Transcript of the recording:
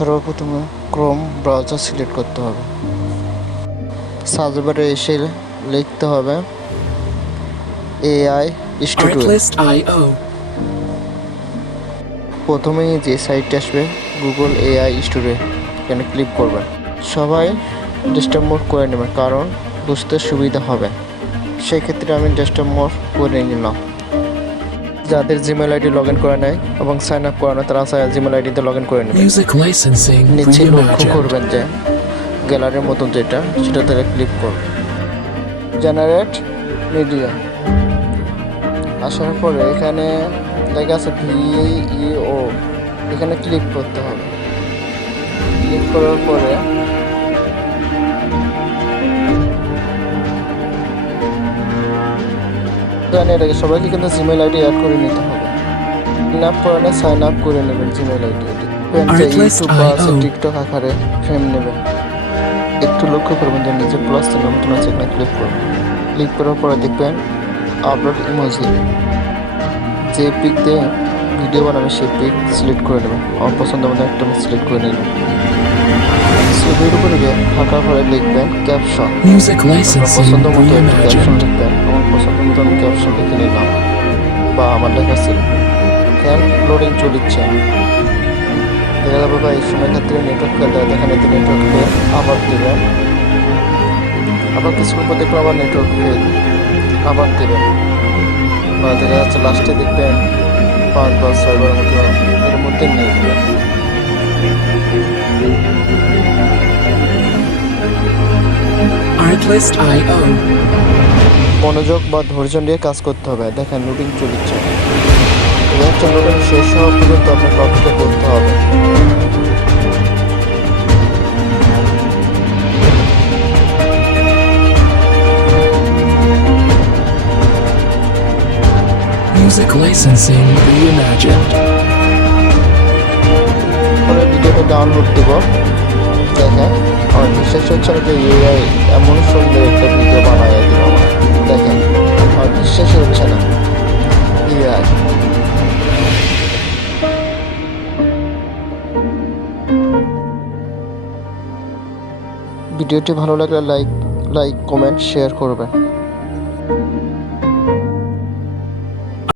সর্বপ্রথমে Chrome browser select করতে হবে। সার্চ বারে এসে লিখতে হবে AI স্টুডিও। প্রথমেই যে সাইটটা আসবে গুগল AI স্টুডিও, এখানে ক্লিক করবেন। সবাই ডেস্কটপ মোড করে নেবেন, কারণ বুঝতে সুবিধা হবে। সেই ক্ষেত্রে আমি ডেস্কটপ মোড করে নিলাম। যাদের জিমেল আইডি লগ ইন করে নেয় এবং সাইন আপ করানো, তারা জিমেল আইডিতে লগ ইন করে নেবে। নিচে লক্ষ্য করবেন যে গ্যালারির মতন যেটা, সেটাতে ক্লিক করবেন। জেনারেট মিডিয়া আসার পরে এখানে লেখা আছে VEO, এখানে ক্লিক করতে হবে। ক্লিক করার পরে এটাকে সবাইকে কিন্তু জিমেল আইডি অ্যাড করে নিতে হবে। সাইন আপ করালে সাইন আপ করে নেবেন জিমেল আইডি। ইউটিউব বা টিকটক আকারে ফ্রেম নেবেন। একটু লক্ষ্য করবেন যে নিচে প্লাস চিহ্ন মতন আছে, এখানে ক্লিক করবেন। ক্লিক করার পরে দেখবেন আপলোড ইমোজি। যে পিক দিয়ে ভিডিও বানাবেন সেই পিক সিলেক্ট করে নেবেন। আমার পছন্দ মতো একটা আমি সিলেক্ট করে নিলাম। ছবির উপরে গিয়ে থাকার পরে লিখবেন ক্যাপশন। পছন্দ মতো একটা ক্যাপশন লিখবেন। আমার পছন্দ মতো আমি ক্যাপশন লিখে নিলাম, বা আমার লেখা ছিল। ফ্যান লোডিং চলছে, দেখা যাবে বা এই সময় ক্ষেত্রে নেটওয়ার্ক ফেল দেয়। দেখেন এতে নেটওয়ার্ক ফেল, আবার দেবেন। আবার কিছুক্ষণ পর দেখবেন আবার নেটওয়ার্ক ফেল, আবার দেবেন। বা দেখা যাচ্ছে লাস্টে দেখবেন 5 বা 6 বার মতো এর মধ্যে নিয়ে দেবেন। মনোযোগ বা ধৈর্য নিয়ে কাজ করতে হবে। দেখেন লোডিং চলছে, লোডিং শেষ হওয়া পর্যন্ত আপনাকে অপেক্ষা করতে হবে। Music licensing reimagined. পরে ভিডিওটা ডাউনলোড দেব। দেখেন আমার বিশ্বাস হচ্ছে না যে AI এমন সুন্দর একটা ভিডিও বানায় দিল। দেখেন আমার বিশ্বাসই হচ্ছে না। AI ভিডিওটি ভালো লাগলে লাইক কমেন্ট শেয়ার করবেন।